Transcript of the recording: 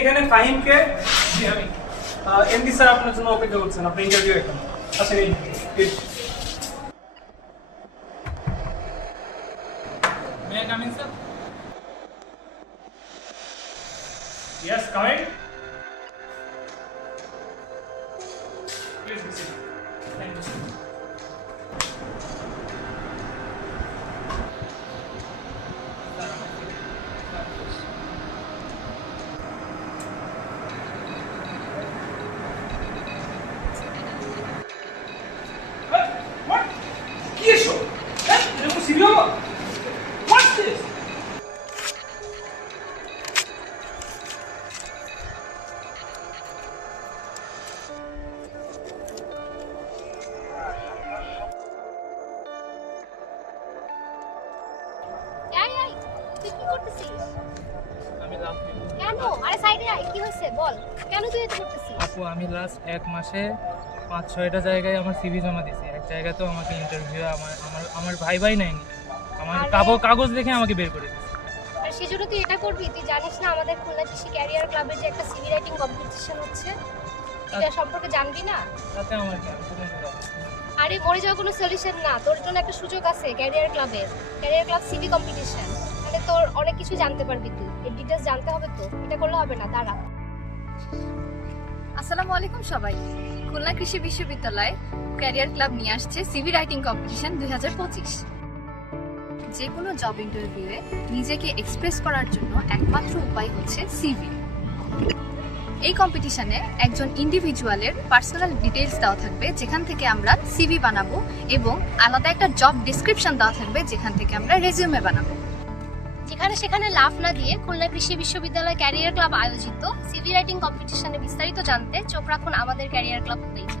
এখানে ফাহিমকে জি আমি MD sir আপনার জন্য অপেক্ষা করছেন, আপনার ইন্টারভিউ এখন আচ্ছা এই May I come in, sir? Yes, come in. Please be seated. Thank you. What? কি এসো? হ্যাঁ, এরকম সিরিয়াল? What's this? এই এই তুই কি করতেছিস? আমি লাভ নেই। কেন? আরে সাইডে আয়, কি হয়েছে বল? কেন তুই এটা করতেছিস? আপু আমি লাস্ট 1 মাসে 5-6টা জায়গায় আমার সিভি জমা দিয়েছি। এক জায়গায় তো আমাকে ইন্টারভিউ আমার ভাই নেয়নি। আমার কাগজ দেখে আমাকে বের করে দিয়েছে। আর সেজন্য তুই এটা করবি? তুই জানিস না আমাদের খুলনা কৃষি ক্যারিয়ার ক্লাবের যে একটা সিভি রাইটিং কম্পিটিশন হচ্ছে? এটা সম্পর্কে জানবি না? তাতে আমার কি আমি তো কোনো লাভ নেই। আরে মরে যাওয়ার কোনো সলিউশন না, তোর জন্য একটা সুযোগ আছে ক্যারিয়ার ক্লাবের, ক্যারিয়ার ক্লাব সিভি কম্পিটিশন। তাহলে তোর অনেক কিছু জানতে পারবি, তুই এর ডিটেইলস জানতে হবে তো, এটা করলে হবে না, দাঁড়া। আসসালামু আলাইকুম সবাই। খুলনা কৃষি বিশ্ববিদ্যালয় ক্যারিয়ার ক্লাব নিয়ে আসছে সিভি রাইটিং কম্পিটিশন 2025। যে কোনো জব ইন্টারভিউয়ে নিজেকে এক্সপ্রেস করার জন্য একমাত্র উপায় হচ্ছে সিভি। এই কম্পিটিশনে একজন ইন্ডিভিজুয়ালের পার্সোনাল ডিটেইলস দেওয়া থাকবে যেখান থেকে আমরা সিভি বানাবো, এবং আলাদা একটা জব ডেসক্রিপশন দেওয়া থাকবে যেখান থেকে আমরা রেজিউমে বানাবো। যেখানে সেখানে লাফ না দিয়ে খুলনা কৃষি বিশ্ববিদ্যালয় ক্যারিয়ার ক্লাব আয়োজিত সিভি রাইটিং কম্পিটিশনে বিস্তারিত জানতে চোখ রাখুন আমাদের ক্যারিয়ার ক্লাব পেজে।